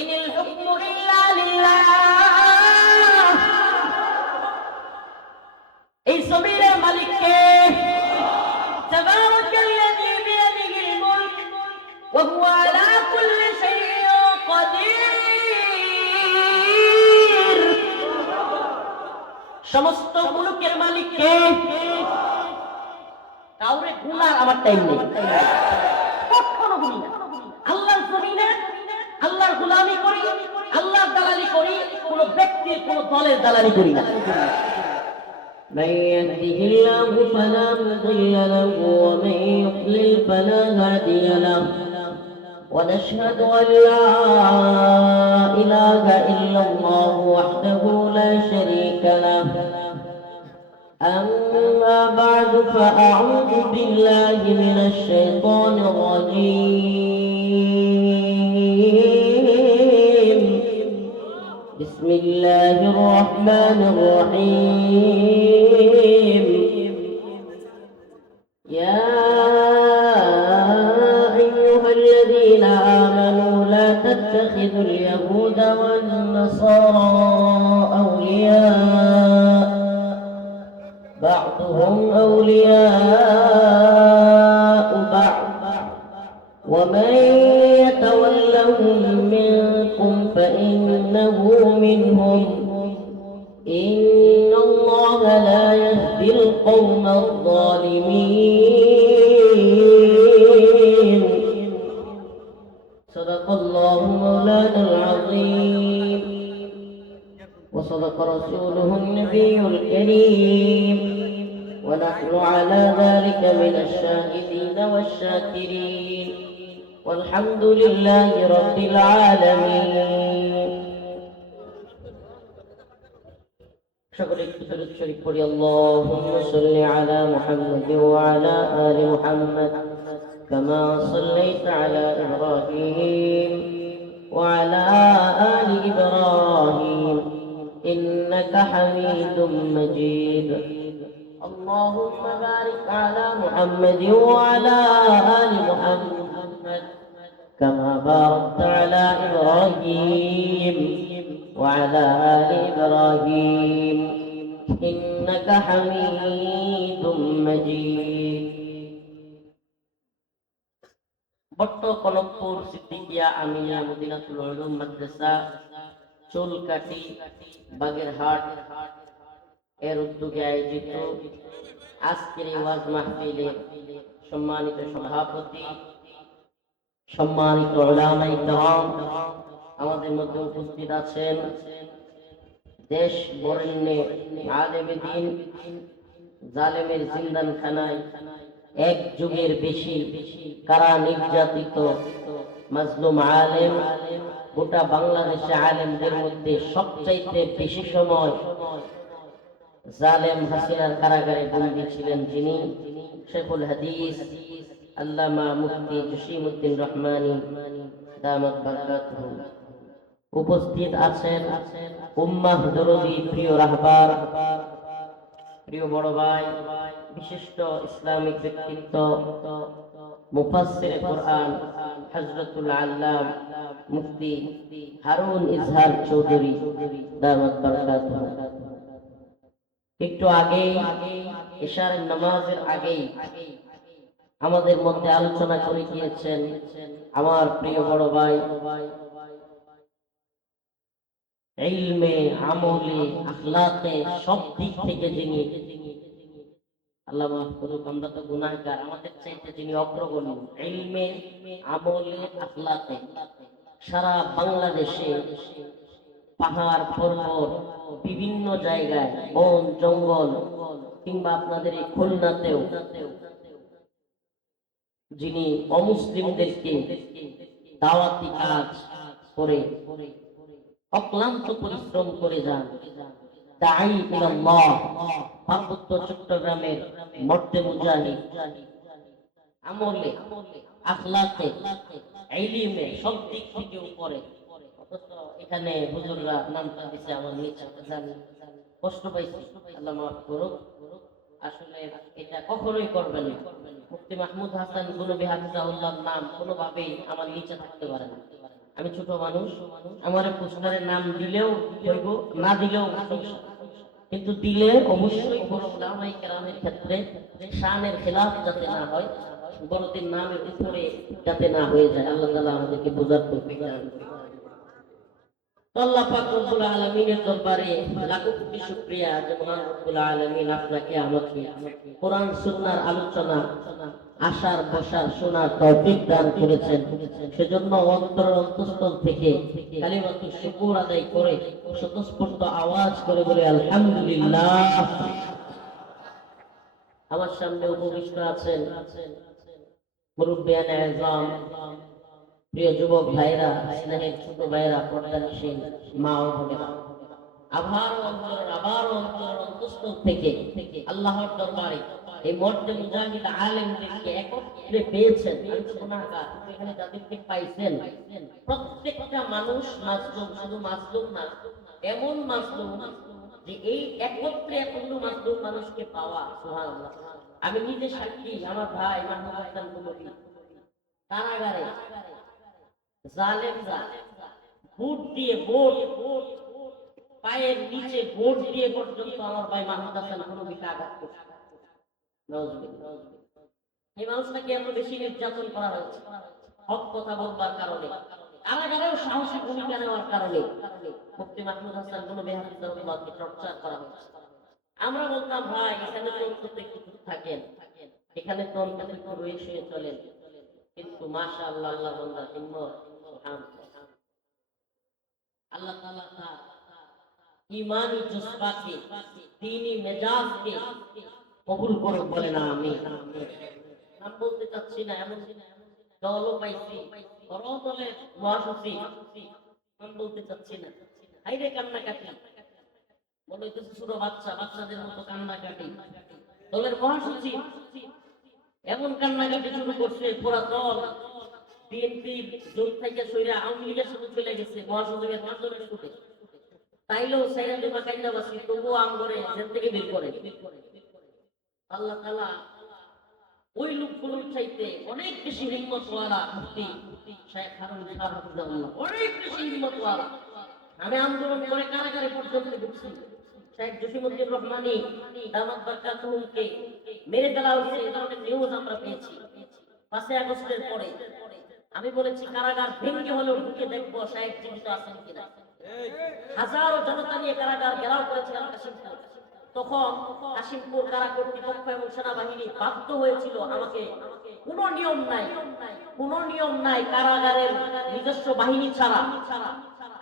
ইনিল হুকমু ইল্লা লিল্লাহ। এই জমিনের মালিক কে? তাবারাকাল্লাযী বিয়াদিহিল মুলক ওয়া হুয়া আলা কুল্লি শাইইন কাদির। সমস্ত মুলুকের মালিক কে? কাউরে গুনার আমার টাইম নেই, কখনো গুনি না। আল্লাহর জমিনে আল্লাহর গোলামি করি, আল্লাহর দালালি করি, কোন ব্যক্তির কোন দলের দালালি করি না। من يهده الله فلا مضل له ومن يضلل فلا هادي له ونشهد أن لا إله إلا الله وحده لا شريك له. أما بعد فأعوذ بالله من الشيطان الرجيم. بسم الله الرحمن الرحيم. يا أيها الذين آمنوا لا تتخذوا اليهود والنصارى أولياء بعضهم أولياء بعض ومن يتولهم منكم فإنه منهم إن الله لا يهدي القوم الظالمين. صدق الله مولانا العظيم وصدق رسوله النبي الكريم ونحن على ذلك من الشاهدين والشاكرين والحمد لله رب العالمين. شكرا لك شريك قولي اللهم صل على محمد وعلى آل محمد كما صليت على إبراهيم وعلى آل إبراهيم إنك حميد مجيد. اللهم بارك على محمد وعلى آل محمد كما باركت على إبراهيم وعلى آل إبراهيم إنك حميد مجيد. বট্ট কনকপুর সিদ্দিকিয়া আমিনিয়া মদিনাতুল উলুম মাদ্রাসা চুলকাঠি বাগেরহাট এর উদ্যোগে আয়োজিত আজকের এই ওয়াজ মাহফিলের সম্মানিত সভাপতি, সম্মানিত উলামায়ে কেরাম, আমাদের মধ্যে উপস্থিত আছেন দেশ বরেণ্যে আলেমে দ্বীন, জালেমের জিন্দানখানায় এক যুগের বেশি কারা নির্যাতিত মাজলুম আলেম, গোটা বাংলাদেশে আলেমদের মধ্যে সবচাইতে বেশি সময় জালেম হাসিনার কারাগারে বন্দী ছিলেন যিনি, শেখুল হাদিস আল্লামা মুফতি জসিমউদ্দিন রহমানী দামাত বারাকাতুহু। উপস্থিত আছেন উম্মাহ দরদি, প্রিয় রাহবার, প্রিয় বড় ভাই, বিশিষ্ট ইসলামিক ব্যক্তিত্ব মুফাসসির কোরআন হযরতুল আল্লাম মুফতি হারুন ইজহার চৌধুরী দামাত বারাকাতুহু। একটু আগে ইশারের নামাজের আগেই আমাদের মধ্যে আলোচনা করে গিয়েছেন আমার প্রিয় বড় ভাই, ইলমে, আমলে, আখলাকে সব দিক থেকে যিনি, আল্লাহ মাফ করুক, আমরা তো গুনাহগার, আমাদের চাইতে যিনি অগ্রগণ্য ইলমে, আমলে, আখলাকে, সারা বাংলাদেশে পাহাড় পর্বত বিভিন্ন জায়গায়, বন জঙ্গল কিংবা আপনাদের এই খুলনাতেও যিনি অমুসলিমদেরকে দাওয়াতি কাজ করে অক্লান্ত পরিশ্রম করে যান, দাঈ ইলাল্লাহ, পার্বত্য চট্টগ্রামের মর্দে মুজাহিদ, আমলে, আখলাকে, ইলমে সব দিক থেকে উপরে। এখানে হুজুররা নামটা দিছে আমার নিচে, কষ্ট পাইছি, আল্লাহ মাফ করুক। আসলে এটা কখনোই করবেন না। মুফতি মাহমুদ হাসান গুনবী হাফিজাহুল্লাহর নাম কোনোভাবেই আমার নিচে থাকতে পারে না। আমি ছোট মানুষ, আমার পোস্টারের নাম দিলেও হইব, না দিলেও সমস্যা, কিন্তু দিলে অবশ্যই বড় উলামায়ে কেরামের ক্ষেত্রে শানের খেলাফ যাতে না হয়, বড়দের নামের উপরে যাতে না হয়ে যায়। আল্লাহ তাআলা আমাদেরকে বোঝার তৌফিক দান করুন। আল্লাহ পাক রব্বুল আলামিনের দরবারে লাখো কোটি শুকরিয়া যে মহান রব্বুল আলামিন আপনাকে আমাকে কোরআন সুন্নাহর আলোচনা আসার বসার শোনার তৌফিক দান করেছেন। সেজন্য অন্তরের অন্তঃস্থল থেকে কালিমাতুশ শুকর আদায় করে স্বতঃস্ফূর্ত আওয়াজ করে বলে আলহামদুলিল্লাহ। আমার সামনে উপবিষ্ট আছেন মুরব্বিয়ানে আযম, প্রিয় যুবক ভাইরা, স্নেহের ছোট ভাইরা, পর্দানশীল মা ও বোনেরা, আবার অন্তরের অন্তঃস্থল থেকে আল্লাহর দরবারে এই মর্দে মুজাহিদ আলেমদেরকে একত্রে পেয়েছেন। আমি তো গুনাহগার, এখানে যাদেরকে পাইছেন প্রত্যেকটা মানুষ মাজলুম, শুধু মাজলুম না, এমন মাজলুম যে এই একত্রে এতগুলো মাজলুম মানুষকে পাওয়া, সুবহানাল্লাহ। আমি নিজে সাক্ষী, আমার ভাই মাহমুদ হাসান কলবি কারাগারে জালেমরা বুট দিয়ে বোট পায়ের নিচে বোট দিয়ে পর্যন্ত আমার ভাই মাহমুদ হাসান কলবিকে আঘাত করছে। এই মানুষটাকে এত বেশি নির্যাতন করা হয়েছে হক কথা বলবার কারণে, কারাগারেও সাহসী ভূমিকা নেওয়ার কারণে মুফতি মাহমুদ হাসান কলবি হাফিজাহুল্লাহকে টর্চার করা হয়েছে। আমরা বলতাম ভাই এখানে তো অন্তত একটু থাকেন, এখানে তো অন্তত একটু রয়ে শুয়ে চলেন, কিন্তু মাশাআল্লাহ আল্লাহ বান্দার হিম্মত, সুবহানাল্লাহ। আল্লাহ তাআলা তার ঈমানি জজবাকে, দ্বীনি মেজাজকে কবুল করুন, বলেন আমিন। নাম বলতে চাচ্ছি না, এমন দলও পাইছি, বড় দলের মহাসচিব, নাম বলতে চাচ্ছি না, হাইরে কান্নাকাটি, মনে হইতেছে ছোট বাচ্চাদের মতো কান্নাকাটি। দলের মহাসচিব এমন কান্নাকাটি শুরু করছে, পুরা দল বিএনপি জোট থেকে সইরা আওয়ামী লীগের সাথে চলে গেছে মহাসচিবের মাধ্যমে শুরু, তাইলেও সাইরা দেবা কাইন্দাবাসী তবুও আমগরে জেল থেকে বের করে। আল্লাহ তাআলা ওই লোকগুলোর চাইতে অনেক বেশি হিম্মতওয়ালা মুফতি শেখ হারুন সাহেব হাফিজাহুল্লাহ, অনেক বেশি হিম্মতওয়ালা। আমি আন্দোলন করে কারাগারে পর্যন্ত ঢুকছি, শেখ জসিমউদ্দিন রহমানী দামাত বারকাতুহুকে মেরে ফেলা হয়েছে, এই ধরনের নিউজ আমরা পেয়েছি 5 আগস্টের পরে। আমি বলেছি কারাগার ভেঙে হলেও ঢুকে দেখবো শেখ জীবিত আছেন কিনা। হাজারো জনতা নিয়ে কারাগার ঘেরাও করেছিলাম কাশিমপুর। তখন কাশিমপুর কারা কর্তৃপক্ষ এবং সেনাবাহিনী বাধ্য হয়েছিল আমাকে, কোনো নিয়ম নাই কারাগারের নিজস্ব বাহিনী ছাড়া,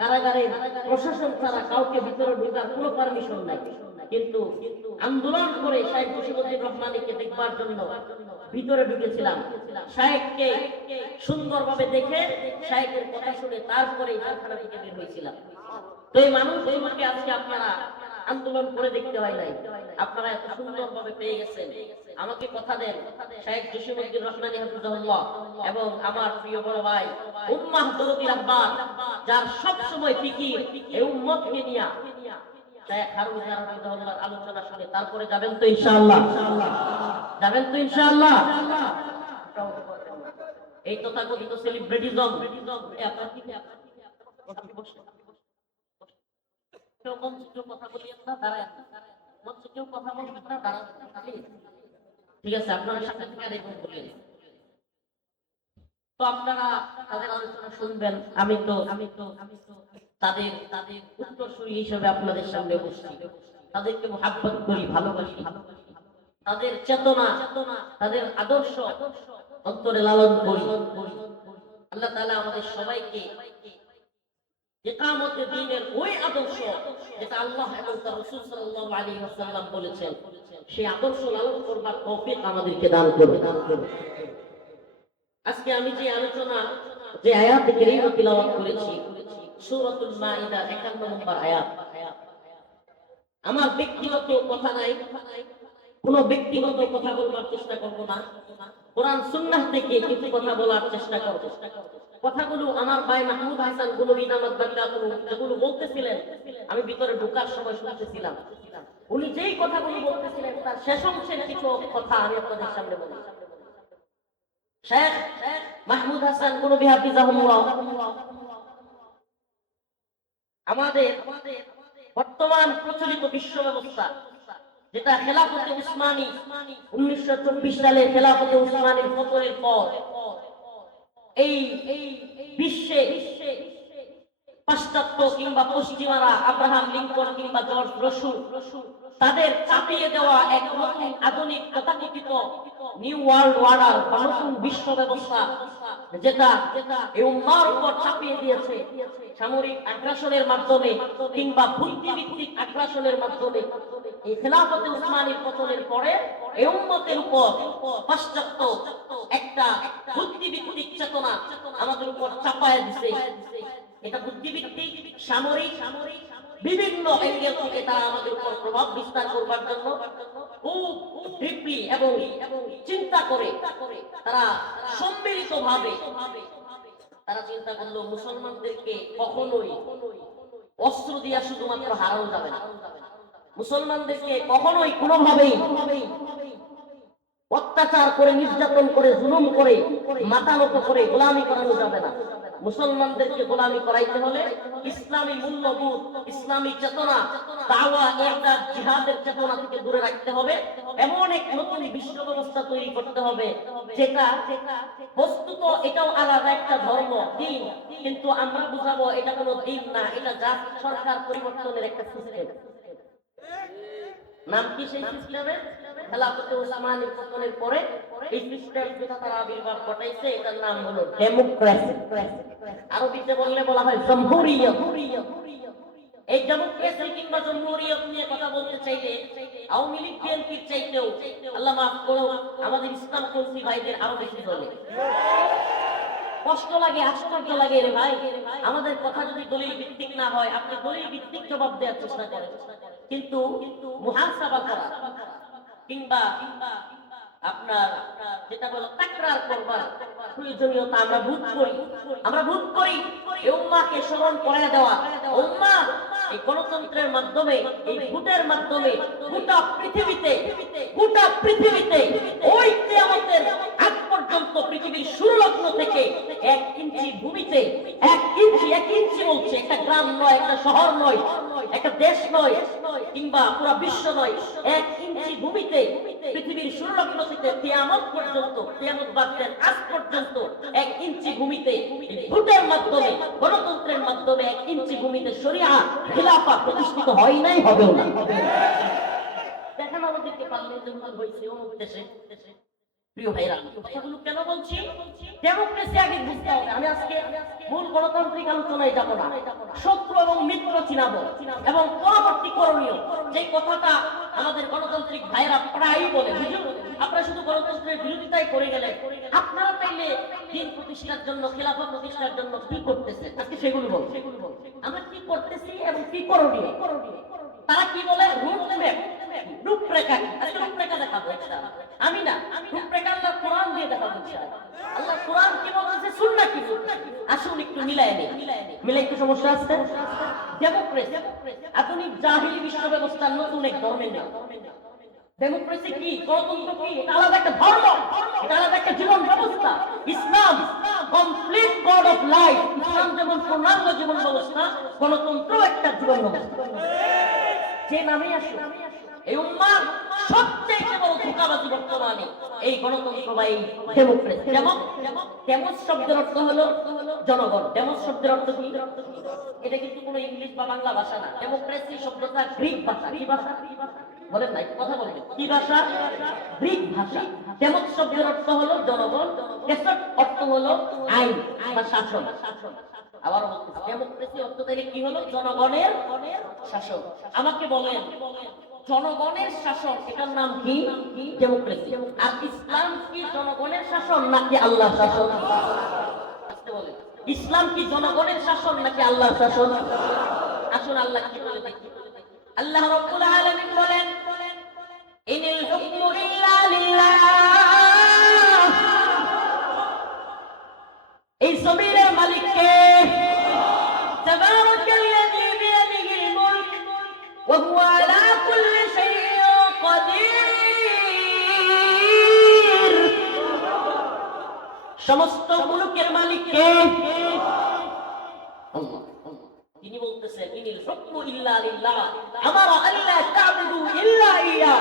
কারাগারের প্রশাসন ছাড়া কাউকে ভিতরে ঢোকার কোনো পারমিশন নাই। কিন্তু আন্দোলন করে শেখ জসিমউদ্দিন রহমানীকে দেখবার জন্য ভিতরে ঢুকেছিলাম। শায়েখকে সুন্দরভাবে দেখে শায়েখের কথা শুনে তারপরে কারখানা থেকে বের হয়েছিলাম। তো এই মানুষগুলোকে আজকে আপনারা আন্দোলন করে দেখতে হয় নাই, আপনারা এত সুন্দরভাবে পেয়ে গেছেন। আমাকে কথা দেন শেখ জসিমউদ্দিন রহমানী হাফিজাহুল্লাহ এবং আমার প্রিয় বড় ভাই উম্মাহ দরদি রাব্বান, যার সব সময় ফিকির এই উম্মতকে নিয়া, শেখ হারুন সাহেব হাফিজাহুল্লাহর আলোচনা শুনে তারপরে যাবেন তো ইনশাআল্লাহ, যাবেন তো ইনশাআল্লাহ। এই তথাকথিত সেলিব্রিটিজম কেউ মঞ্চে কেউ কথা বলিয়েন না, দাঁড়ায় মঞ্চে কেউ কথা বলবেন না, দাঁড়ান, ঠিক আছে? আপনারা সামনে থেকে আরেকবার বললেন তো আপনারা তাদের আলোচনা শুনবেন। আমি তো তাদের উত্তরসূরি হিসেবে আপনাদের সামনে বসছি, তাদেরকে মুহাব্বত করি, ভালোবাসি, তাদের চেতনা, তাদের আদর্শ অন্তরে লালন করি। আল্লাহ তাআলা আমাদের সবাইকে ইকামতে দ্বীনের ওই আদর্শ যেটা আল্লাহ এবং তার রাসূল সাল্লাল্লাহু আলাইহি ওয়াসাল্লাম বলেছেন, সেই আদর্শ লালন করবার তৌফিক আমাদেরকে দান করুন। আজকে আমি যে আলোচনা, যে আয়াত কারীমা তিলাওয়াত করেছি সূরাতুল মাইদার 51 নম্বর আয়াত, আমার ব্যক্তিগত কথা নাই, কোনো ব্যক্তিগত কথা বলবার চেষ্টা করব না, কোরআন সুন্নাহ থেকে কিছু কথা বলার চেষ্টা করব। কথাগুলো আমার ভাই মাহমুদ হাসান কলবি দামাত বারকাতুহু যেগুলো বলতেছিলেন, আমি ভিতরে ঢোকার সময় শুনতেছিলাম। উনি যেই কথাগুলো বলতেছিলেন তার শেষ অংশের কিছু কথা আমি আপনাদের সামনে বলি। শেখ মাহমুদ হাসান কলবি হাফিজাহুল্লাহ আমাদের বর্তমান প্রচলিত বিশ্ব ব্যবস্থা, যেটা খেলাফতে উসমানী 1924 সালে খেলাফতে উসমানীর পতনের পর এই বিশ্বে পাশ্চাত্য কিংবা পশ্চিমারা, আব্রাহাম লিঙ্কন কিংবা জর্জ রসুল, তাদের চাপিয়ে দেওয়া এক নতুন আধুনিক তথাকথিত নিউ ওয়ার্ল্ড অর্ডার বা নতুন বিশ্ব ব্যবস্থা, যেটা এই উম্মার উপর চাপিয়ে দিয়েছে সামরিক আগ্রাসনের মাধ্যমে কিংবা বুদ্ধিভিত্তিক আগ্রাসনের মাধ্যমে। এই খেলাফতে উসমানীর পতনের পরে এই উম্মতের উপর পাশ্চাত্য একটা বুদ্ধিভিত্তিক চেতনা আমাদের উপর চাপায় দিছে। এটা বুদ্ধিভিত্তিক, সামরিক, বিভিন্ন অ্যাঙ্গেল থেকে তারা আমাদের উপর প্রভাব বিস্তার করবার জন্য খুব ডিপলি এবং চিন্তা করে তারা সম্মিলিতভাবে তারা চিন্তা করলো মুসলমানদেরকে কখনোই অস্ত্র দিয়া শুধুমাত্র হারানো যাবে না, মুসলমানদেরকে কখনোই কোনোভাবেই অত্যাচার করে, নির্যাতন করে, জুলুম করে, মাথা নত করে গোলামি করানো যাবে না। মুসলমানদেরকে গোলামি করাইতে হলে ইসলামী মূল্যবোধ, ইসলামী চেতনা, দাওয়া, ইরশাদ, জিহাদের চেতনা থেকে দূরে রাখতে হবে। এমন এক নতুন বিশ্ব ব্যবস্থা তৈরি করতে হবে যেটা বস্তুত এটাও আলাদা একটা ধর্ম, দিন, কিন্তু আমরা বুঝাবো এটা কোনো দিন না, এটা জাস্ট সরকার পরিবর্তনের একটা সিস্টেম। নাম কি সেই সিস্টেমের? খেলাফতে উসমানীর পতনের পরে এই সিস্টেম যেটা তারা আবির্ভাব ঘটাইছে, এটার নাম হলো ডেমোক্রেসি। আরবিতে বললে বলা হয় জমহুরিয়ত। এই ডেমোক্রেসি কিংবা জমহুরিয়ত নিয়ে কথা বলতে চাইলে আওয়ামী লীগ বিএনপির চাইতেও, আল্লাহ মাফ করো, আমাদের ইসলামপন্থী ভাইদের আরো বেশি চলে। কষ্ট লাগে, আশ্চর্য লাগে রে ভাই, আমাদের কথা যদি দলিল ভিত্তিক না হয়, আপনি দলিল ভিত্তিক জবাব দেওয়ার চেষ্টা করেন, কিন্তু মুহাসাবা করা কিংবা আপনার যেটা বলো তাকরার করবার প্রয়োজনীয়তা আমরা বোধ করি। এই উম্মাহকে স্মরণ করে দেওয়া, উম্মাহ এই গণতন্ত্রের মাধ্যমে, এই ভোটের মাধ্যমে গোটা পৃথিবীতে ওই কিয়ামতের আগ পর্যন্ত পৃথিবীর শুরুলগ্ন থেকে 1 ইঞ্চি ভূমিতে, 1 ইঞ্চি বলছে, একটা গ্রাম নয়, একটা শহর নয়, একটা দেশ নয়, কিংবা পুরো বিশ্ব নয়, 1 ইঞ্চি ভূমিতে পৃথিবীর শুরুলগ্ন থেকে কিয়ামত পর্যন্ত, কিয়ামত বাদের আজ পর্যন্ত 1 ইঞ্চি ভূমিতে ভোটের মাধ্যমে, গণতন্ত্রের মাধ্যমে 1 ইঞ্চি ভূমিতে শরিয়া খিলাফা প্রতিষ্ঠিত হয় নাই, হবেও না। দেখেন আমাদেরকে পারলে যেমন হয়েছে অমুক দেশে। প্রিয় ভাইরা, কথাগুলো কেন বলছি? ডেমোক্রেসি আগে বুঝতে হবে। আমি আজকে মূল গণতান্ত্রিক আলোচনায় যাব না, শত্রু এবং মিত্র চিনাবো এবং পরবর্তী করণীয়, যে কথাটা আমাদের গণতান্ত্রিক ভাইরা প্রায়ই বলে, আপনারা শুধু গণতন্ত্রের বিরোধিতাই করে গেলে, আপনারা তাইলে দিন প্রতিষ্ঠার জন্য, খেলাফত প্রতিষ্ঠার জন্য কি করতেছেন, আজকে সেগুলো বল। আমরা কি করতেছি এবং কি করণীয়। তারা কি বলে? রূপরেখা। রূপরেখা দেখাবো আমি না, রূপরেখা আল্লাহ কোরআন দিয়ে দেখাবো। আল্লাহ কোরআন কি বলতেছে, সুন্নাহ কি বলতেছে, আসুন একটু মিলাই একটু সমস্যা আছে। ডেমোক্রেসি আধুনিক জাহিলি বিশ্ব ব্যবস্থার নতুন এক ধর্মের নাম। ডেমোক্রেসি কি, গণতন্ত্র কি, এটা আলাদা একটা ধর্ম, এটা আলাদা একটা জীবন ব্যবস্থা। ইসলাম কমপ্লিট গড অফ লাইফ। ইসলাম যেমন পূর্ণাঙ্গ জীবন ব্যবস্থা, গণতন্ত্র একটা জীবন ব্যবস্থা। যে নামে আসে এই উম্মাহ সবচেয়ে বড় ধোঁকাবাজি বর্তমানে এই গণতন্ত্র বা এই ডেমোক্রেসি। ডেমোস শব্দের অর্থ হলো জনগণ। ডেমোস শব্দের অর্থ কি? এটা কিন্তু কোনো ইংলিশ বা বাংলা ভাষা না। ডেমোক্রেসি শব্দটা গ্রিক ভাষা। কি ভাষা বলেন নাই? কথা বলবেন। কি ভাষা? গ্রিক ভাষা। ডেমোস শব্দের অর্থ হলো জনগণ, কেসট অর্থ হলো আইন বা শাসন। আবার বলতেছি, ডেমোক্রেসি অর্থ তাইলে কি হলো? জনগণের শাসন। আমাকে বলেন, জনগণের শাসন এটার নাম কি? ডেমোক্রেসি। আর ইসলাম কি জনগণের শাসন নাকি আল্লাহর শাসন? বলেন, ইসলাম কি জনগণের শাসন নাকি আল্লাহর শাসন? আসুন আল্লাহ কি বলে দেখি। আল্লাহ রাব্বুল আলামিন বলেন, ইনিল হুকমু ইল্লা লিল্লাহ। এই জমিনের মালিক কে? তাবারাকাল্লাযী বিয়াদিহিল মুলক ওয়া হুয়া আলা কুল্লি শাইইন কাদির। সমস্ত মুলুকের মালিক কে? আল্লাহ। তিনি বলতেছেন ইনিল হুকমু ইল্লা লিল্লাহ আমারা আল্লা তা'বুদু ইল্লা ইয়া।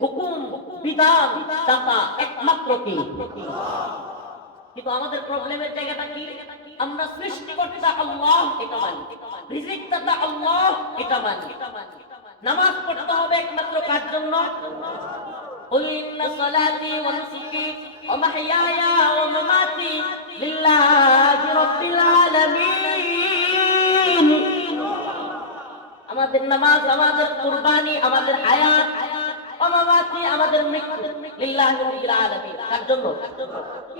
হুকুম বিধান দাতা একমাত্র কে? কিন্তু আমাদের প্রবলেমের জায়গাটা কি? আমরা সৃষ্টিকর্তা আল্লাহ এটা মানি, রিজিক দাতা আল্লাহ এটা মানি। নামাজ পড়তে হবে একমাত্র কার জন্য? قل إن صلاتي ونسكي ومحياي ومماتي لله رب العالمين। আমাদের নামাজ, আমাদের কুরবানি, আমাদের হায়াত, অমামাতি, আমাদের মৃত্যু লিল্লাহি রাব্বিল আলামিন। কার জন্য?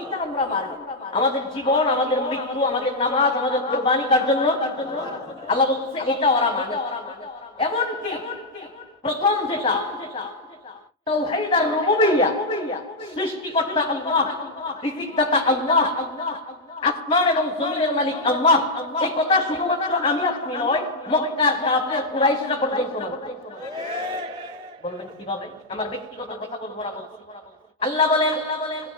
এটা আমরা মানি। আমাদের জীবন, আমাদের মৃত্যু, আমাদের নামাজ, আমাদের কুরবানি কার জন্য? আল্লাহ বলছে এটা ওরা মানে। এমনকি প্রথম যেটা তাওহীদ আর রুবুবিয়্যাহ, সৃষ্টিকর্তা আল্লাহ, রিজিকদাতা আল্লাহ, আসমান এবং জমিনের মালিক আল্লাহ, এই কথা শুধুমাত্র আমি আপনি নয়, মক্কার কাফের কুরাইশরা পর্যন্ত বলে। বলবেন কিভাবে? আমার ব্যক্তিগত কথা বলবো না, বলছি। আল্লাহ বলেন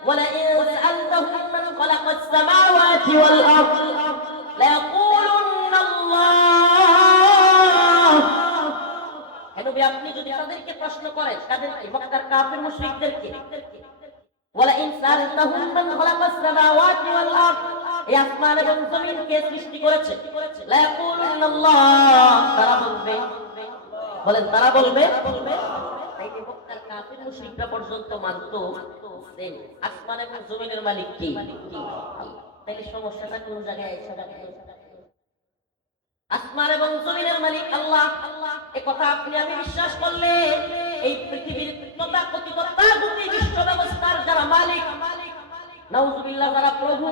ওয়ালা ইন সাআলতাহুম মান খালাকাস সামাওয়াতি ওয়াল আরদ লা ইয়াকুলুন্না আল্লাহ। নবী আপনি যদি তাদেরকে প্রশ্ন করেন, তাদেরকে মক্কার কাফের মুশরিকদেরকে, ওয়ালা ইন সাআলতাহুম মান খালাকাস সামাওয়াতি ওয়াল আরদ, এই আসমান এবং জমিন কে সৃষ্টি করেছে, লা ইয়াকুলুন্না আল্লাহ, তারা বলবে, বলেন তারা বলবে, এই যে মক্কার কাফের মুশরিকরা পর্যন্ত মানতো যে আসমান এবং জমিনের মালিক কে? আল্লাহ। তাহলে সমস্যাটা কোন জায়গায়? আসমান এবং জমিনের মালিক আল্লাহ, এই কথা আপনি আমি বিশ্বাস করলে এই পৃথিবীর তথাকথিত তাগুতি বিশ্ব ব্যবস্থার যারা মালিক, নাউজুবিল্লাহ, যারা প্রভু,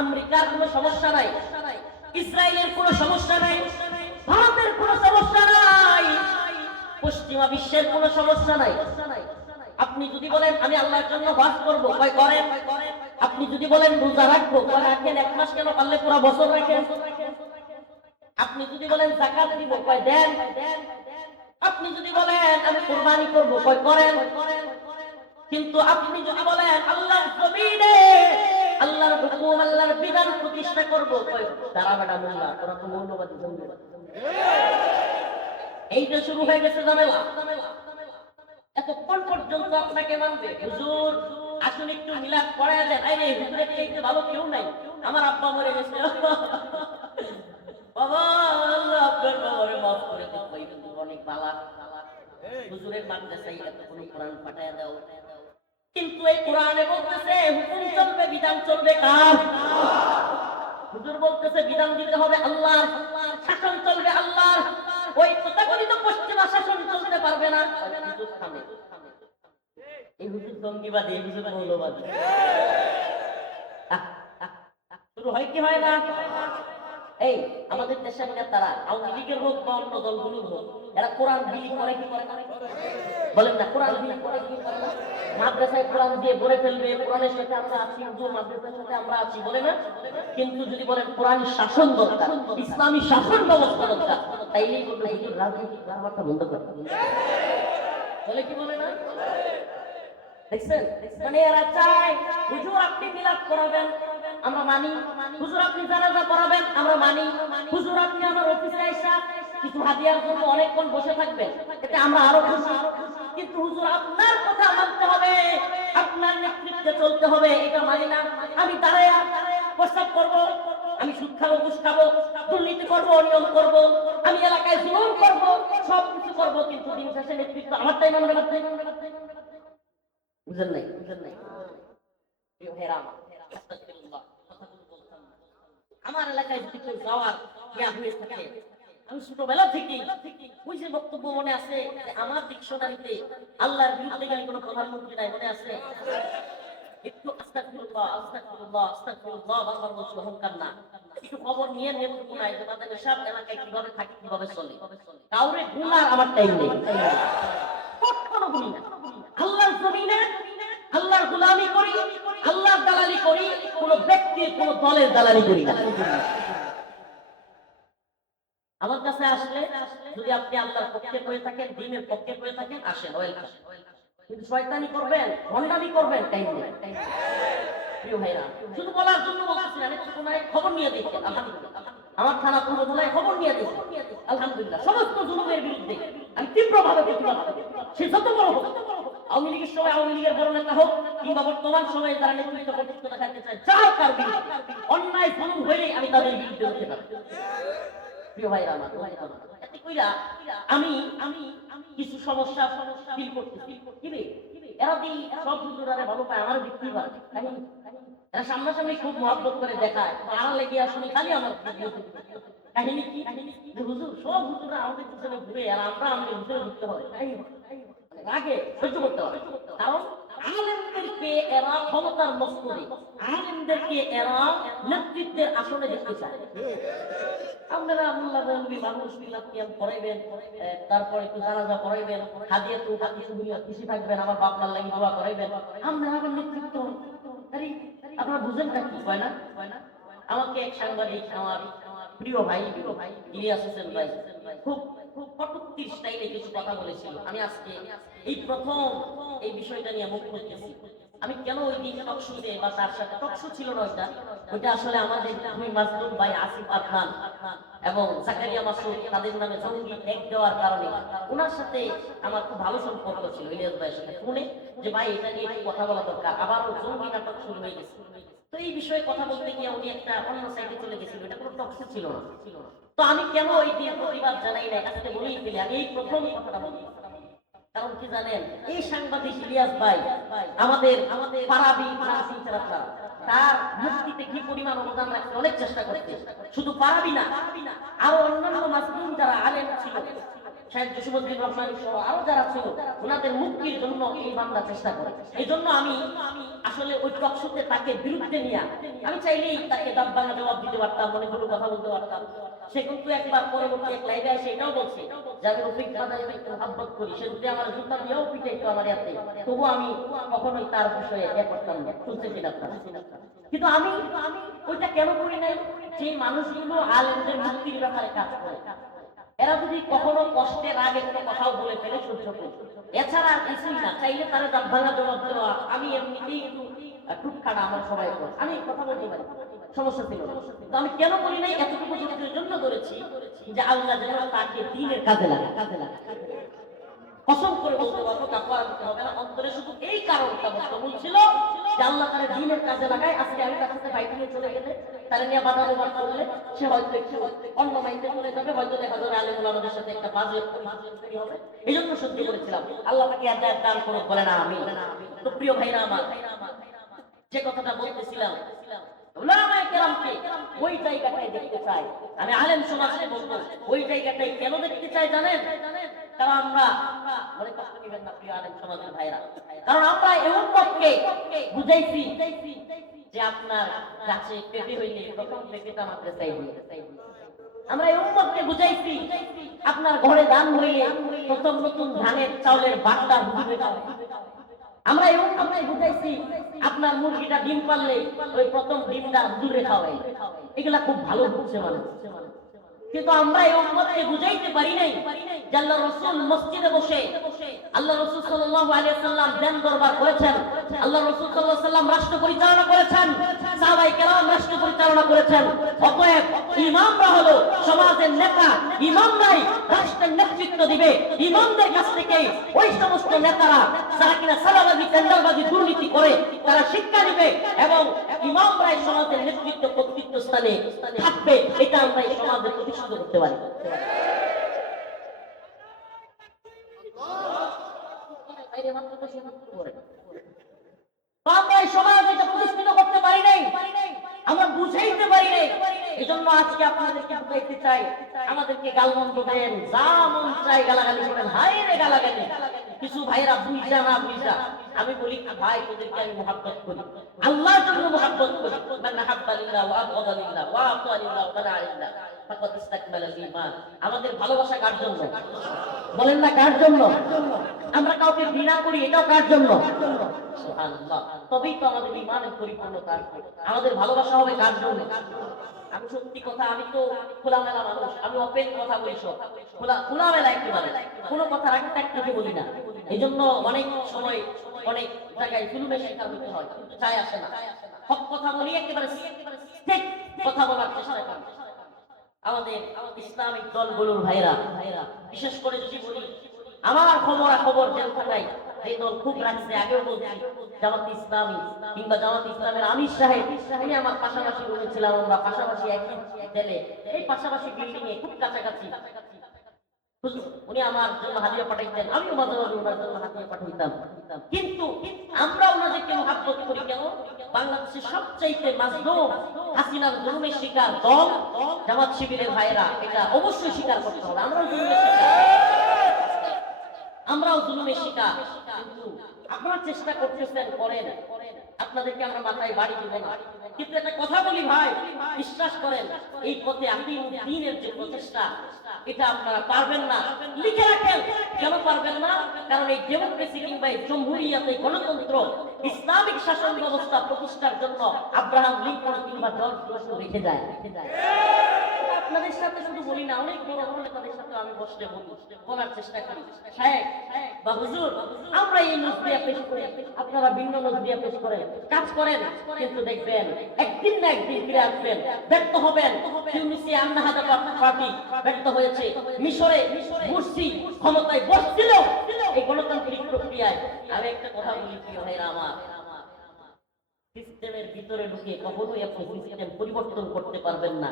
আমেরিকার কোনো সমস্যা নাই, ইসরায়েলের কোনো সমস্যা নাই, ভারতের কোনো সমস্যা নাই, পশ্চিমা বিশ্বের কোনো সমস্যা নাই। আপনি যদি বলেন আমি আল্লাহর জন্য হজ করব, কয় করেন। আপনি যদি বলেন রোজা রাখবো, কয় রাখেন, এক মাস কেন, পারলে পুরো বছর রাখেন। আপনি যদি বলেন যাকাত দিব, কয় দেন। আপনি যদি বলেন আমি কুরবানি করব, কয় করেন। কিন্তু আপনি যদি বলেন আল্লাহর জমিনে আল্লাহর হুকুম, আল্লাহর বিধান প্রতিষ্ঠা করব, কয় দাঁড়া বেটা মোল্লা, তোরা তো মৌলবাদী জঙ্গি। এইটা শুরু হয়ে গেছে ঝামেলা। এতক্ষণ পর্যন্ত আপনাকে মানবে, হুজুর আসুন একটু মিলাদ পড়ায় দেন। এই হুজুরের চাইতে ভালো কেউ নাই, আমার আব্বা মরে গেছে, বাবা আল্লাহ আপনার বাবারে মাফ করে দিন, ভাই হুজুর অনেক বালা, হুজুরের মাদ্রাসায় এত কোন কোরআন পাঠায় দাও। কিন্তু এই কোরআনে বলতেছে হুকুম চলবে, বিধান চলবে কার? হুজুর বলতেছে বিধান দিতে হবে আল্লাহর, শাসন চলবে আল্লাহর। ওই তথাকথিত পশ্চিমা শাসন চলতে পারবে না। হুজুর থামে, এই হুজুর জঙ্গিবাদী, এই হুজুর মৌলবাদী। শুরু হয় কি হয় না? এই আমাদের দেশের নেতারা, আওয়ামী লীগের হোক বা অন্য দলগুলোর হোক, এরা কোরআন বিলি করে কি করে না? বলেন না, কোরআন বিলি করে কি করে না? মাদ্রাসায় কোরআন দিয়ে ভরে ফেলবে, কোরআনের সাথে আমরা আছি, হুজুর মাদ্রাসার সাথে আমরা আছি, বলে না? কিন্তু যদি বলেন কোরআনী শাসন দরকার, ইসলামী শাসন ব্যবস্থা দরকার, তাইলেই বলবে হুজুর রাজনীতি ব্যবস্থা বন্ধ করতে হবে, বলে কি বলে না? দেখছেন, মানে এরা চায় হুজুর আপনি মিলাদ করাবেন, আমরা মানি। হুজুর আপনি জানাজা পড়াবেন, আমরা মানি। হুজুর আপনি আমার অফিসে আইসা কিছু হাদিয়ার জন্য অনেকক্ষণ বসে থাকবেন, এতে আমরা আরো খুশি। কিন্তু হুজুর আপনার কথা মানতে হবে, আপনার নেতৃত্বে চলতে হবে, এটা মানি না। আমি দাঁড়ায় প্রস্তাব করবো, আমি সুদ খাবো, ঘুষ খাবো, দুর্নীতি করবো, অনিয়ম করবো, আমি এলাকায় জুলুম করবো, সব কিছু করবো, কিন্তু দিন শেষে নেতৃত্ব আমারটাই মানবে না। বুঝেন নাই? বুঝেন নাই? আমার এলাকায় যদি কেউ যাওয়ার ইয়া হয়ে থাকে, আমি ছোটবেলা থেকে ওই যে বক্তব্য মনে আছে, আমার ডিকশনারিতে আল্লাহর বিরুদ্ধে গেলে কোনো প্রধানমন্ত্রী নাই, মনে আছে? একটু আস্তাগফিরুল্লাহ, আস্তাগফিরুল্লাহ, আস্তাগফিরুল্লাহ, বারবার বলছি, অহংকার না। একটু খবর নিয়ে নেতৃত্ব নাই যে তাদের সব এলাকায় কিভাবে থাকে, কিভাবে চলে। কাউরে গুনার আমার টাইম নেই, কখনো গুনি না। আল্লাহর জমিনে আল্লাহর গোলামি করি, আল্লাহর দালালি করি, কোন ব্যক্তির কোন দলের দালালি করি না। আমার কাছে আসলে যদি আপনি আল্লাহর পক্ষে হয়ে থাকেন, দ্বীনের পক্ষে হয়ে থাকেন, আসেন, ওয়েলকাম। কিন্তু শয়তানি করবেন, ভণ্ডামি করবেন, টাইম নেই। প্রিয় ভাইরা, শুধু বলার জন্য বলতেছি না, নেত্রকোনায় খবর নিয়ে দেখছেন আলহামদুলিল্লাহ, আমার থানা পূর্বজেলায় খবর নিয়ে দেখছেন আলহামদুলিল্লাহ, সমস্ত জুলুমের বিরুদ্ধে আমি তীব্রভাবে প্রতিবাদ করি। সে যত বড় হোক, আওয়ামী লীগের সময় আওয়ামী লীগের বড় নেতা হোক, কিংবা বর্তমান সময়ে যারা নেতৃত্ব কর্তৃত্ব দেখাতে চায়, যার কার বিরুদ্ধে অন্যায় জুলুম হইলেই আমি তাদের বিরুদ্ধে উঠতে পারি। প্রিয় ভাইরা আমার, এতে কইরা আমি কিছু সমস্যা ফিল করতেছি। কি রে, এরা দি সব হুজুরারে ভালো পায়, আমার বিক্রি করে এরা সামনাসামনি খুব মহব্বত করে দেখায়, আড়ালে গিয়ে শুনি খালি আমার কাহিনী কি, হুজুর সব হুজুরা আমাদের পিছনে ঘুরে আর আমরা আমাদের ভিতরে ঢুকতে হবে, রাগে সহ্য করতে হবে। কারণ আলেমদেরকে এরা ক্ষমতার মস্তদে, আলেমদেরকে এরা নেতৃত্বের আসনে দেখতে চায়। আপনারা মোল্লা মৌলবী মানুষ মিলাদ কিয়াম করাইবেন, তারপর একটু জানাজা পড়াইবেন, হাদিয়া তো খুশি থাকবেন, আমার বাপমার লাগি দোয়া করাইবেন, আমরা আবার নেতৃত্ব। আপনারা বুঝেন না কি হয় না? আমাকে এক সাংবাদিক, আমার প্রিয় ভাই ইলিয়াস হোসেন ভাই, খুব কটূক্তির স্টাইলে কিছু কথা বলেছিল। আমি আজকে এই প্রথম এই বিষয়টা নিয়ে মুখ খুলতেছি। আমি কেন ওই দিন টকশোতে বা তার সাথে, টকশো ছিল না ওইটা আসলে আমাদের দুই মাজলুম ভাই আসিফ আদনান এবং জাকারিয়া মাসুদ তাদের নামে জঙ্গি ট্যাগ দেওয়ার কারণে ওনার সাথে আমার খুব ভালো সম্পর্ক ছিল ইলিয়াস ভাইয়ের সাথে ফোনে, যে ভাই এটা নিয়ে একটু কথা বলা দরকার, আবারও জঙ্গি নাটক শুরু হয়ে গেছে। তো এই বিষয়ে কথা বলতে গিয়ে উনি একটা অন্য সাইডে চলে গেছিল, এটা কোনো টকশো ছিল না। তো আমি কেন ওই দিন প্রতিবাদ জানাই নাই, আজকে বলেই ফেলি, আমি এই প্রথম কথাটা বলি। কারণ কি জানেন, এই সাংবাদিক ইলিয়াস ভাই আমাদের পারাবি তার মুক্তিতে কি পরিমাণ অবদান রাখতে অনেক চেষ্টা করছে। শুধু পারাবি না, আরো অন্যান্য মাজলুম যারা আলেম ছিল, শাহেদ জসিমউদ্দিন রহমানী সহ আরো যারা ছিল, ওনাদের মুক্তির জন্য এই বান্দা চেষ্টা করে। এই জন্য আমি আসলে ওই টকশোতে তাকে বিরুদ্ধে নিয়ে আমি চাইলেই তাকে দাঁত ভাঙা জবাব দিতে পারতাম, মনে কোনো কথা বলতে পারতাম। সে কিন্তু একবার পরবর্তী এক লাইভে এসে এটাও বলছে যে আমি রফিক দাদাকে একটু মহব্বত করি, সে যদি আমার জুতা দিয়েও পিঠে একটু আমার ইয়াতে, তবু আমি কখনোই তার বিষয়ে এ করতাম না, শুনতে চিনাতাম। কিন্তু আমি ওইটা কেন করি নাই, যে মানুষগুলো আলেমদের মুক্তির ব্যাপারে কাজ করে, এরা যদি কখনো কষ্টের আগে কোনো কথাও বলে ফেলে সহ্য করি, এছাড়া কিছুই না। চাইলে তারা দাঁত ভাঙা জবাব দেওয়া, আমি এমনিতেই একটু টুকখানা আমার সবাই করে, আমি কথা বলতে পারি, সমস্যা ছিল না। তো আমি কেন করি নাই, এতটুকু যুক্তির জন্য ধরেছি যে আল্লাহ যেন তাকে দ্বীনের কাজে লাগে। কসম করে বলতে পারবো, তাকওয়া রাখতে হবে না অন্তরে, শুধু এই কারণটা বক্তব্য ছিল যে আল্লাহ তার দ্বীনের কাজে লাগায়। আজকে আমি তার সাথে বাইক নিয়ে চলে গেলে, তারা নিয়ে বাধা ব্যবহার করলে, সে হয়তো একটু অন্য মাইন্ডে চলে যাবে, হয়তো দেখা যাবে আলেমুল আমাদের সাথে একটা বাজে তৈরি হবে। এই জন্য সহ্য করেছিলাম। আল্লাহ তাকে হেদায়েত দান করুন, বলে না আমি। তো প্রিয় ভাইরা আমার, যে কথাটা বলতেছিলাম, উলামায়ে কেরামকে ওই জায়গাটাই দেখতে চাই। আমি আলেম সমাজকে বলবো, ওই জায়গাটাই কেন দেখতে চাই জানেন? কারণ আমরা মনে কষ্ট নেবেন না প্রিয় আলেম সমাজের ভাইরা, কারণ আমরা এই উম্মতকে বুঝাইছি যে আপনার গাছে পেঁপে হইলে প্রথম পেঁপেটা মাদ্রাসায় দিয়ে। আমরা এই উম্মতকে বুঝাইছি আপনার ঘরে ধান হইলে প্রথম নতুন ধানের চাউলের বাট্টা হুজুরে খাওয়ায়। আমরা এই উম্মতকে বুঝাইছি আপনার মুরগিটা ডিম পারলে ওই প্রথম ডিমটা হুজুরে খাওয়ায়। এগুলা খুব ভালো বুঝছে মানুষ, কিন্তু আমরা এই উম্মতকে বুঝাইতে পারি নাই যে আল্লাহ রাসূল মসজিদে বসে আল্লাহ রাসূল সাল্লাল্লাহু আলাইহি ওয়াসাল্লাম ধ্যান দরবার করেছেন, আল্লাহ রাসূল সাল্লাল্লাহু আলাইহি ওয়াসাল্লাম রাষ্ট্র পরিচালনা করেছেন, সাহাবায়ে কেরাম রাষ্ট্র পরিচালনা করেছেন। অতএব ইমামরা হলো সমাজের নেতা, ইমামরাই রাষ্ট্রের নেতৃত্ব দিবে। ইমামদের কাছ থেকে ওই সমস্ত নেতারা যারা কিনা সালাবাজি টেন্ডারবাজি দুর্নীতি করে তারা শিক্ষা দিবে এবং ইমামরাই সমাজের নেতৃত্ব কর্তৃত্ব স্থানে থাকবে। এটা আমরা এই সমাজের প্রতিষ্ঠিত করতে পারি। আমরা এই সমাজ এটা প্রতিষ্ঠিত করতে পারি নাই, আমরা বুঝাইতে পারি নাই। এই জন্য আজকে আপনাদেরকে বুঝাইতে চাই, আমাদেরকে গালমন্দ দেন, যা মন চাই গালাগালি করেন, হায় রে গালাগালি। কিছু ভাইরা বুঝা না বুঝা, আমি বলি ভাই তোদেরকে আমি মহব্বত করি, আল্লাহর জন্য মহব্বত করি। মান হাব্বা লিল্লাহ ওয়া আবগাদা লিল্লাহ ওয়া আতা লিল্লাহ ওয়া মানা লিল্লাহ ফাকাদ ইসতাকমালাল ঈমান। আমাদের ভালোবাসা কার জন্য বলেন না? কার জন্য? আমরা কাউকে ঘৃণা করি, এটাও কার জন্য? সুবহানাল্লাহ। তবেই তো আমাদের ঈমানের পরিপূর্ণতা আসবে। আমাদের ভালোবাসা হবে কার জন্য? আমি সত্যি কথা, আমি তো খোলামেলা মানুষ, আমি ওপেন কথা বলি, সব খোলামেলা একেবারে, কোনো কথা রাখতে একটু বলি না। এই জন্য অনেক সময় অনেক জায়গায় জুলুমের শিকার হতে হয়, কিন্তু চাই আসে না। হক কথা বলি, একেবারে ঠিক কথা বলার চেষ্টা করি। আমাদের ইসলামিক দলগুলোর ভাইরা, বিশেষ করে যদি বলি আমার খবর জেলখানায় যে দল খুব রাখছে, আগেও বলছি জামাত ইসলামী কিংবা জামাত ইসলামের আমির সাহেব, উনি আমার পাশাপাশি রুমে ছিলাম, আমরা পাশাপাশি একই জেলে, এই পাশাপাশি বিল্ডিং এ খুব কাছাকাছি। উনি আমার জন্য হাদিয়া পাঠাইতেন, আমিও মাঝে মাঝে ওনার জন্য হাদিয়া পাঠাইতাম। কিন্তু আমরা ওনাদেরকে মহাব্বত করি কেন? বাংলাদেশের সবচাইতে মাজলুম হাসিনার জুলুমের শিকার দল জামাত শিবিরের ভাইরা, এটা অবশ্যই স্বীকার করতে হবে। আমরাও জুলুমের শিকার, কিন্তু আপনারা চেষ্টা করতেছেন, করেন, আপনাদেরকে আমরা মাথায় বাড়ি দিব না। কিন্তু একটা কথা বলি ভাই, বিশ্বাস করেন এই পথে দ্বীনের যে প্রচেষ্টা, এটা আপনারা পারবেন না। লিখে রাখেন কেন পারবেন না? কারণ এই ডেমোক্রেসি কিংবা এই জমহুরিয়াত, এই গণতন্ত্র, ইসলামিক শাসন ব্যবস্থা প্রতিষ্ঠার জন্য আব্রাহাম লিঙ্কন কিংবা জর্জ বুশ রেখে যায়। আপনাদের সাথে শুধু বলি না, অনেক বড় বড় নেতাদের সাথে আমি বসলে বলার চেষ্টা করি, সাহেব বা হুজুর, আমরা এই নজরিয়া পেশ করি, আপনারা ভিন্ন নজরিয়া পেশ করেন, কাজ করেন, কিন্তু দেখবেন একদিন না একদিন ফিরে আসবেন, ব্যর্থ হবেন। তিউনিসিয়া আন্নাহাদা পার্টি ব্যর্থ হয়েছে, মিশরে মুরসি ক্ষমতায় বসছিল এই গণতান্ত্রিক প্রক্রিয়ায়। আমি একটা কথা বলি প্রিয় ভাইরা আমার, সিস্টেমের ভিতরে ঢুকে কখনোই আপনি সিস্টেম পরিবর্তন করতে পারবেন না।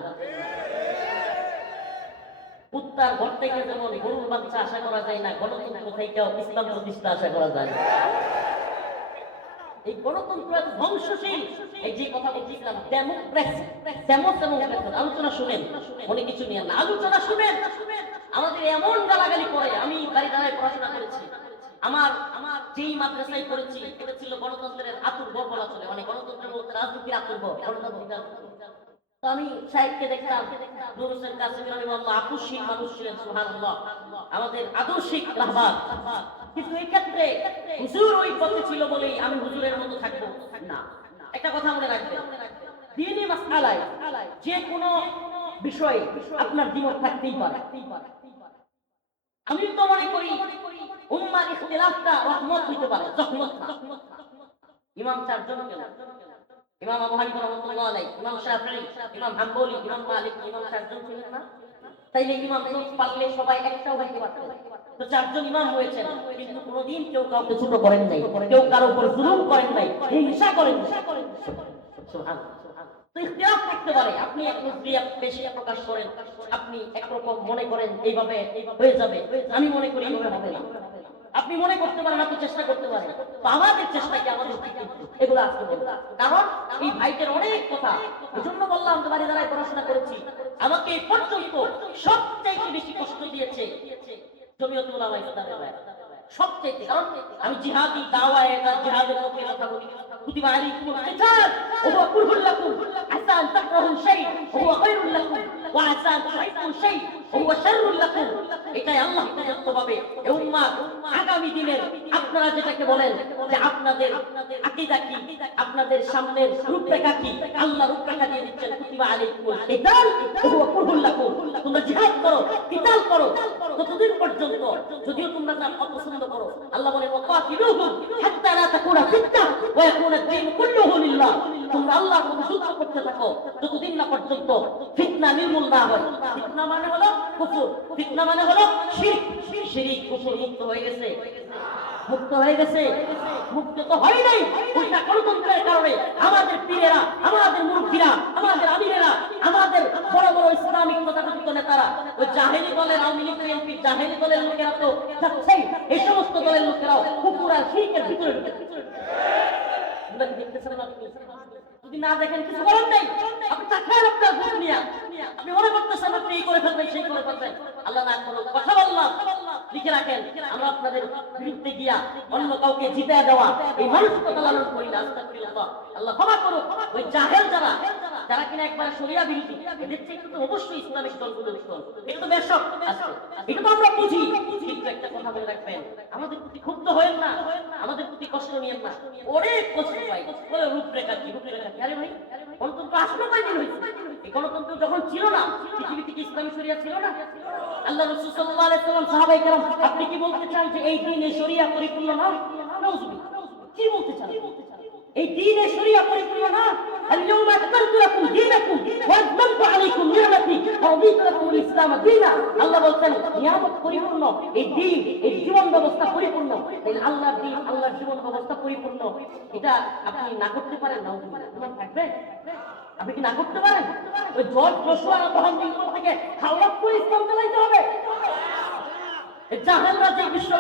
কুত্তার ঘর থেকে যেমন গরুর বাচ্চা আশা করা যায় না, গণতন্ত্র থেকেও ইসলাম প্রতিষ্ঠা আশা করা যায় না। এই গণতন্ত্র এত ধ্বংসশীল। এই যে কথা বলছিলাম ডেমোক্রেসি, আলোচনা শুনেন, অনেক কিছু নিয়ে না, আলোচনা শুনেন। আমাদের এমন গালাগালি করে, আমি বাড়িদারায় পড়াশোনা করেছি, আমার যেই মাদ্রাসায় পড়েছি এটা ছিল গণতন্ত্রের আতুর্ঘ বলা চলে, মানে গণতন্ত্রের বলতে রাজনীতির আতুর্ঘ, তো আমি সাহেবকে দেখতাম, নূর হোসেন কাসেমী রাহিমাহুল্লাহ আকস্মিক মানুষ ছিলেন, সুবহানাল্লাহ, আমাদের আদর্শিক রাহবার। কিন্তু এই ক্ষেত্রে হুজুর ওই পথে ছিল বলেই আমি হুজুরের মতো থাকবো না। একটা কথা মনে রাখবেন, দ্বীনি মাসআলায় যে কোনো বিষয়ে আপনার দ্বিমত থাকতেই পারে। আমি তো মনে করি উম্মার ইখতিলাফটা রহমত হইতে পারে, জহমত না। ইমাম চারজন কেন? ইমাম আবু হানিফা রাহমাতুল্লাহ আলাইহি, ইমাম শাফিঈ, ইমাম হাম্বলি, ইমাম মালিক, ইমাম চারজন ছিলেন না? তাইলে ইমাম তো পারলে সবাই একটাও হইতে পারতেন। তো চারজন ইমাম হয়েছেন, কিন্তু কোনোদিন কেউ কাউকে ছোট করেন নাই, কেউ কারো উপর জুলুম করেন নাই, হিংসা করেন নাই। সুবহানাল্লাহ। তো ইখতিলাফ থাকতে পারে, আপনি এক নজরিয়া পেশিয়া প্রকাশ করেন, আপনি একরকম মনে করেন এইভাবে হয়ে যাবে, আমি মনে করি এইভাবে হবে না। আপনি মনে করতে পারেন, আপনি চেষ্টা করতে পারেন, তো আমাদের চেষ্টা কি, আমাদের এগুলো আজকে বলবো, কারণ এই ভাইদের অনেক কথা। এই জন্য বললাম যে বাড়ি দ্বারাই পড়াশোনা করেছি, আমাকে এই পর্যন্ত সবচেয়ে বেশি কষ্ট দিয়েছে জমিয়তুল উলামা ইসলামের ভাই, সবচেয়ে। কারণ আমি জিহাদি দাওয়ায়ে জিহাদের পক্ষে কথা বলি। কুতিবা আলাইকুমুল কিতাল ওয়া হুয়া কুরহুল লাকুম আসা আন তাকরাহু শাই'আন ওয়া হুয়া খায়রুল লাকুম ওয়া আসা আন তুহিব্বু শাই'আন ওয়া হুয়া শাররুল লাকুম। এটাই আল্লাহ প্রদত্তভাবে এই উম্মাহ আগামী দিনের আপনারা যেটাকে বলেন যে আপনাদের আকীদা কি, আপনাদের সামনের রূপরেখা কি, আল্লাহ রূপরেখা দিয়ে দিচ্ছেন। কুতিবা আলাইকুমুল কিতাল ওয়া হুয়া কুরহুল লাকুম, তোমরা জিহাদ করো, কিতাল করো ততদিন পর্যন্ত, যদিও তোমরা তা অপছন্দ করো। আল্লাহ বলেন ওয়াকাতিলুহুম হাত্তা লা তাকুনা ফিতনা ওয়া ইয়াকুনা আদ-দীন কুল্লুহু লিল্লাহ, তোমরা আল্লাহর পথে যুদ্ধ করতে থাকো যতদিন না পর্যন্ত ফিতনা নির্মূল না হয়। ফিতনা মানে হলো কুফর, ফিতনা মানে হলো শিরক। শিরক কুফর মুক্ত হয়ে গেছে, মুক্ত হয়ে গেছে, মুক্ত তো হয় নাই। উল্টা গণতন্ত্রের কারণে আমাদের পীরেরা, আমাদের মুরব্বীরা, আমাদের আমিরেরা, আমাদের বড় বড় ইসলামিক তথাকথিত নেতারা, ওই জাহেলি দলের, আওয়ামী লীগ এমপি জাহেলি দলের লোকেরা তো যাচ্ছেই, এই সমস্ত দলের লোকেরাও কুফর আর শিরকের ভিতরে ঢুকেছে। দেখতেছেন না? যদি না দেখেন কিছু করার নেই, আপনি তাকান আপনার দুনিয়া, আপনি মনে করতেছেন আপনি এই করে ফেলবেন, সেই করে ফেলবেন। আল্লাহ না করুক, কথা বললাম, লিখে রাখেন, আমরা আপনাদের বিরুদ্ধে গিয়া অন্য কাউকে জিতে দেওয়া এই মানসিকতা লালন করি না। আস্তাগফিরুল্লাহ, আল্লাহ ক্ষমা করুক। ওই জাহেল যারা কিনা একবার শরিয়া বিরোধী, এদের চেয়ে কিন্তু অবশ্যই ইসলামিক দলগুলো এটা তো বেশক আছে, এটা তো আমরা বুঝি। কিন্তু একটা কথা মনে রাখবেন, আমাদের প্রতি ক্ষুব্ধ হয়েন না, আমাদের প্রতি কষ্ট নিয়েন না, অনেক কষ্ট পাই। বলে রূপরেখা কি, রূপরেখা কি? আরে ভাই, গণতন্ত্র আসলো কয়দিন হয়েছে? এই গণতন্ত্র যখন ছিল না, পৃথিবী থেকে ইসলামী শরিয়া ছিল না। আল্লাহ রাসূল সাল্লাল্লাহু আলাইহি ওয়াসাল্লাম, সাহাবায়ে কেরাম, আপনি কি বলতে চান যে এই দিন এই শরিয়া পরিপূর্ণ না? নাউযুবিল্লাহ, কি বলতে চান? এই দ্বীনে শরিয়া পরিপূর্ণ না। اليوم أكملت لكم دينكم وأتممت عليكم نعمتي ورضيت لكم الإسلام دينا। আল্লাহ বলেন নিয়ামত পরিপূর্ণ, এই দ্বীন, এই জীবন ব্যবস্থা পরিপূর্ণ। তাই আল্লাহর দ্বীন, আল্লাহর জীবন ব্যবস্থা পরিপূর্ণ, এটা আপনি না করতে পারেন না? ইমান থাকবে? আপনি কি না করতে পারেন? ওই জর্জ জশুয়া আব্রাহাম লিঙ্কন থেকে হাওড়া করে ইসলাম চালাইতে হবে? জাহেলরা যে বিশ্ব